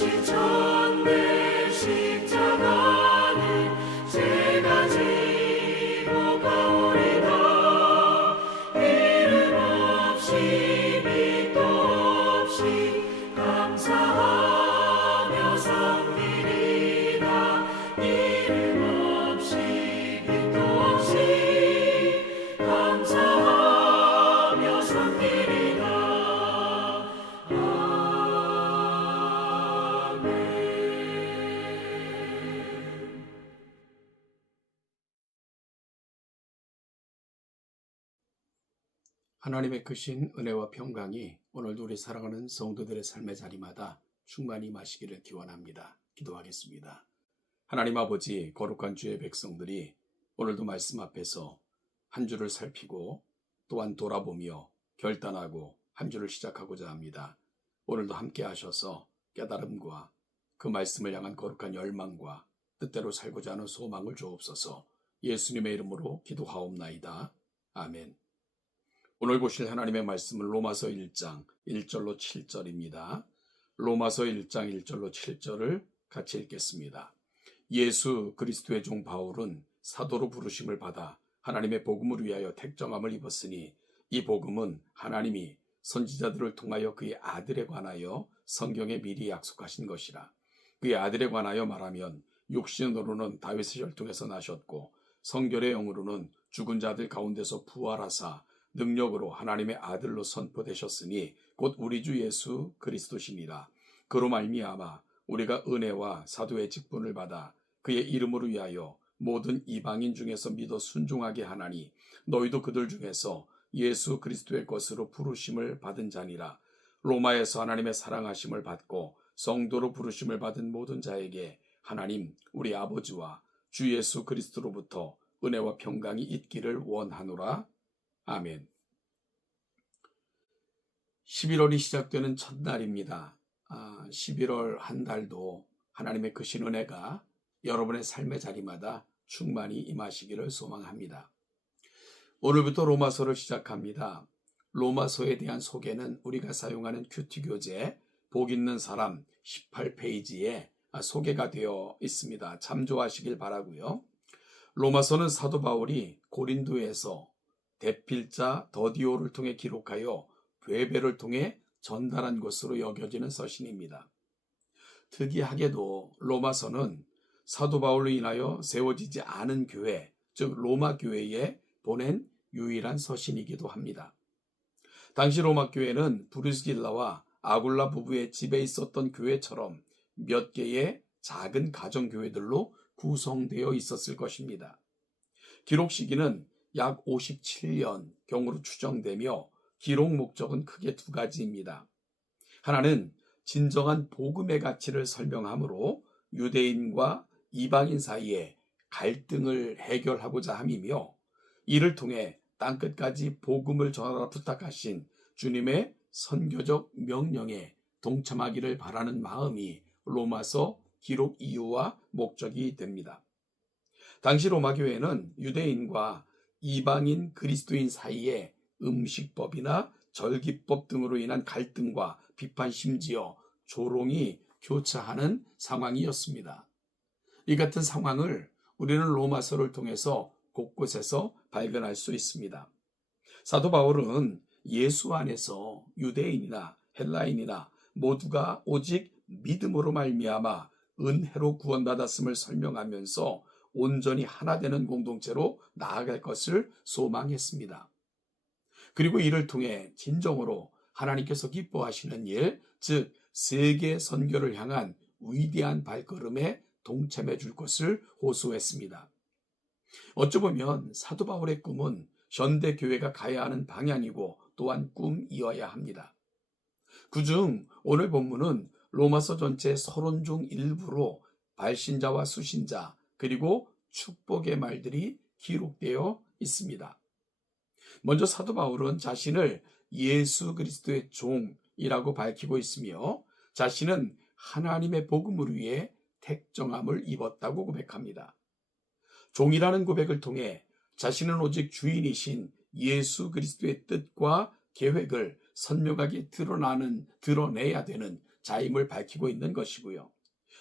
지쳤네 십자가는 제가 지고 가오리다. 이름 없이 밑도 없이 감사하며 섬기리다. 이름 없이 밑도 없이 감사하며 섬기리다. 하나님의 크신 은혜와 평강이 오늘도 우리 사랑하는 성도들의 삶의 자리마다 충만히 임하시기를 기원합니다. 기도하겠습니다. 하나님 아버지, 거룩한 주의 백성들이 오늘도 말씀 앞에서 한 주를 살피고 또한 돌아보며 결단하고 한 주를 시작하고자 합니다. 오늘도 함께 하셔서 깨달음과 그 말씀을 향한 거룩한 열망과 뜻대로 살고자 하는 소망을 주옵소서. 예수님의 이름으로 기도하옵나이다. 아멘. 오늘 보실 하나님의 말씀은 로마서 1장 1절로 7절입니다. 로마서 1장 1절로 7절을 같이 읽겠습니다. 예수 그리스도의 종 바울은 사도로 부르심을 받아 하나님의 복음을 위하여 택정함을 입었으니 이 복음은 하나님이 선지자들을 통하여 그의 아들에 관하여 성경에 미리 약속하신 것이라. 그의 아들에 관하여 말하면 육신으로는 다윗의 혈통에서 나셨고 성결의 영으로는 죽은 자들 가운데서 부활하사 능력으로 하나님의 아들로 선포되셨으니 곧 우리 주 예수 그리스도시니라. 그로 말미암아 우리가 은혜와 사도의 직분을 받아 그의 이름으로 위하여 모든 이방인 중에서 믿어 순종하게 하나니 너희도 그들 중에서 예수 그리스도의 것으로 부르심을 받은 자니라. 로마에서 하나님의 사랑하심을 받고 성도로 부르심을 받은 모든 자에게 하나님 우리 아버지와 주 예수 그리스도로부터 은혜와 평강이 있기를 원하노라. 아멘. 11월이 시작되는 첫날입니다. 11월 한 달도 하나님의 크신 은혜가 여러분의 삶의 자리마다 충만히 임하시기를 소망합니다. 오늘부터 로마서를 시작합니다. 로마서에 대한 소개는 우리가 사용하는 큐티 교재 복 있는 사람 18페이지에 소개가 되어 있습니다. 참조하시길 바라고요. 로마서는 사도 바울이 고린도에서 대필자 더디오를 통해 기록하여 궤배를 통해 전달한 것으로 여겨지는 서신입니다. 특이하게도 로마서는 사도 바울로 인하여 세워지지 않은 교회, 즉 로마 교회에 보낸 유일한 서신이기도 합니다. 당시 로마 교회는 브루스길라와 아굴라 부부의 집에 있었던 교회처럼 몇 개의 작은 가정교회들로 구성되어 있었을 것입니다. 기록 시기는 약 57년 경으로 추정되며 기록 목적은 크게 두 가지입니다. 하나는 진정한 복음의 가치를 설명하므로 유대인과 이방인 사이에 갈등을 해결하고자 함이며 이를 통해 땅끝까지 복음을 전하라 부탁하신 주님의 선교적 명령에 동참하기를 바라는 마음이 로마서 기록 이유와 목적이 됩니다. 당시 로마 교회는 유대인과 이방인 그리스도인 사이에 음식법이나 절기법 등으로 인한 갈등과 비판 심지어 조롱이 교차하는 상황이었습니다. 이 같은 상황을 우리는 로마서를 통해서 곳곳에서 발견할 수 있습니다. 사도 바울은 예수 안에서 유대인이나 헬라인이나 모두가 오직 믿음으로 말미암아 은혜로 구원받았음을 설명하면서 온전히 하나 되는 공동체로 나아갈 것을 소망했습니다. 그리고 이를 통해 진정으로 하나님께서 기뻐하시는 일, 즉 세계 선교를 향한 위대한 발걸음에 동참해 줄 것을 호소했습니다. 어쩌보면 사도 바울의 꿈은 현대 교회가 가야 하는 방향이고 또한 꿈이어야 합니다. 그중 오늘 본문은 로마서 전체 서론 중 일부로 발신자와 수신자 그리고 축복의 말들이 기록되어 있습니다. 먼저 사도 바울은 자신을 예수 그리스도의 종이라고 밝히고 있으며 자신은 하나님의 복음을 위해 택정함을 입었다고 고백합니다. 종이라는 고백을 통해 자신은 오직 주인이신 예수 그리스도의 뜻과 계획을 선명하게 드러내야 되는 자임을 밝히고 있는 것이고요.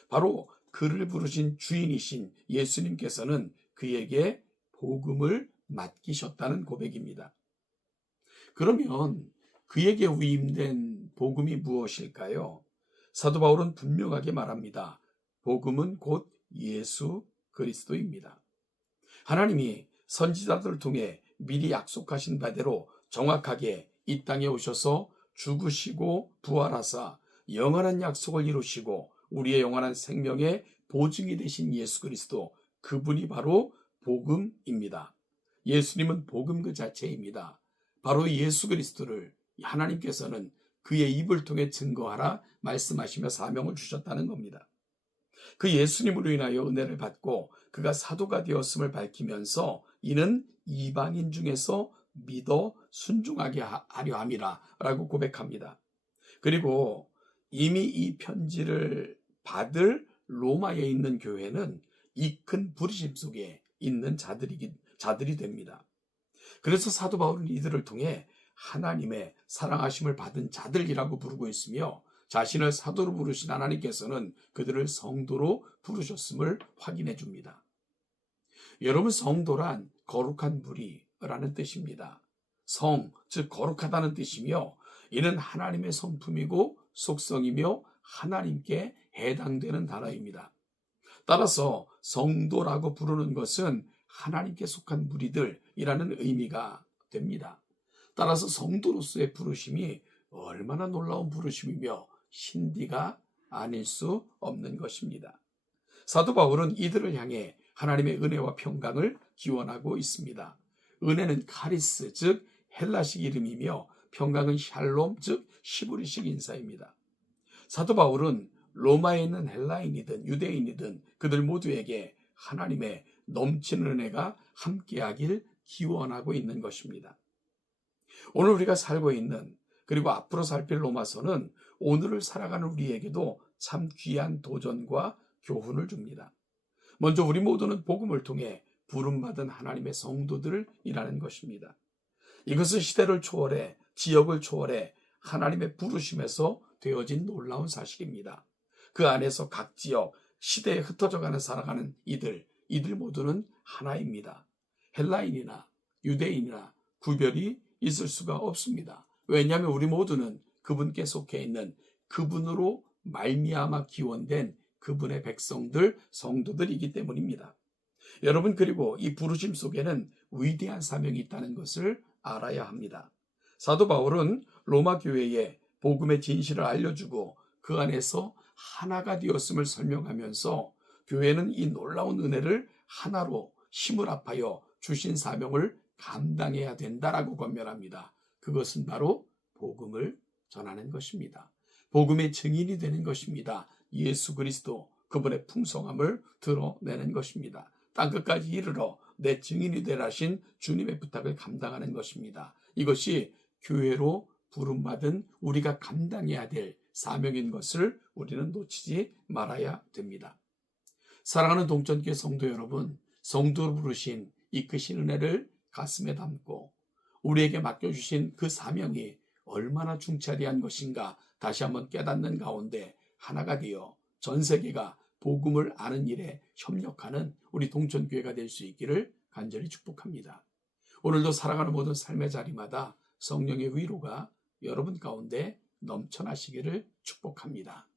바로 그를 부르신 주인이신 예수님께서는 그에게 복음을 맡기셨다는 고백입니다. 그러면 그에게 위임된 복음이 무엇일까요? 사도 바울은 분명하게 말합니다. 복음은 곧 예수 그리스도입니다. 하나님이 선지자들을 통해 미리 약속하신 바대로 정확하게 이 땅에 오셔서 죽으시고 부활하사 영원한 약속을 이루시고 우리의 영원한 생명의 보증이 되신 예수 그리스도, 그분이 바로 복음입니다. 예수님은 복음 그 자체입니다. 바로 예수 그리스도를 하나님께서는 그의 입을 통해 증거하라 말씀하시며 사명을 주셨다는 겁니다. 그 예수님으로 인하여 은혜를 받고 그가 사도가 되었음을 밝히면서 이는 이방인 중에서 믿어 순종하게 하려 함이라 라고 고백합니다. 그리고 이미 이 편지를 받을 로마에 있는 교회는 이 큰 부르심 속에 있는 자들이 됩니다. 그래서 사도 바울은 이들을 통해 하나님의 사랑하심을 받은 자들이라고 부르고 있으며 자신을 사도로 부르신 하나님께서는 그들을 성도로 부르셨음을 확인해 줍니다. 여러분, 성도란 거룩한 무리라는 뜻입니다. 성, 즉 거룩하다는 뜻이며 이는 하나님의 성품이고 속성이며 하나님께 해당되는 단어입니다. 따라서 성도라고 부르는 것은 하나님께 속한 무리들이라는 의미가 됩니다. 따라서 성도로서의 부르심이 얼마나 놀라운 부르심이며 신비가 아닐 수 없는 것입니다. 사도 바울은 이들을 향해 하나님의 은혜와 평강을 기원하고 있습니다. 은혜는 카리스, 즉 헬라식 이름이며 평강은 샬롬, 즉 시브리식 인사입니다. 사도 바울은 로마에 있는 헬라인이든 유대인이든 그들 모두에게 하나님의 넘치는 은혜가 함께하길 기원하고 있는 것입니다. 오늘 우리가 살고 있는 그리고 앞으로 살필 로마서는 오늘을 살아가는 우리에게도 참 귀한 도전과 교훈을 줍니다. 먼저 우리 모두는 복음을 통해 부름받은 하나님의 성도들이라는 것입니다. 이것은 시대를 초월해 지역을 초월해 하나님의 부르심에서 되어진 놀라운 사실입니다. 그 안에서 각 지역, 시대에 흩어져가는 살아가는 이들 모두는 하나입니다. 헬라인이나 유대인이나 구별이 있을 수가 없습니다. 왜냐하면 우리 모두는 그분께 속해 있는 그분으로 말미암아 기원된 그분의 백성들, 성도들이기 때문입니다. 여러분, 그리고 이 부르심 속에는 위대한 사명이 있다는 것을 알아야 합니다. 사도 바울은 로마 교회에 복음의 진실을 알려주고 그 안에서 하나가 되었음을 설명하면서 교회는 이 놀라운 은혜를 하나로 힘을 합하여 주신 사명을 감당해야 된다라고 권면합니다. 그것은 바로 복음을 전하는 것입니다. 복음의 증인이 되는 것입니다. 예수 그리스도, 그분의 풍성함을 드러내는 것입니다. 땅끝까지 이르러 내 증인이 되라 하신 주님의 부탁을 감당하는 것입니다. 이것이 교회로 부름받은 우리가 감당해야 될 사명인 것을 우리는 놓치지 말아야 됩니다. 사랑하는 동천교회 성도 여러분, 성도로 부르신 이 크신 은혜를 가슴에 담고 우리에게 맡겨주신 그 사명이 얼마나 중차대한 것인가 다시 한번 깨닫는 가운데 하나가 되어 전 세계가 복음을 아는 일에 협력하는 우리 동천교회가 될 수 있기를 간절히 축복합니다. 오늘도 살아가는 모든 삶의 자리마다 성령의 위로가 여러분 가운데 넘쳐나시기를 축복합니다.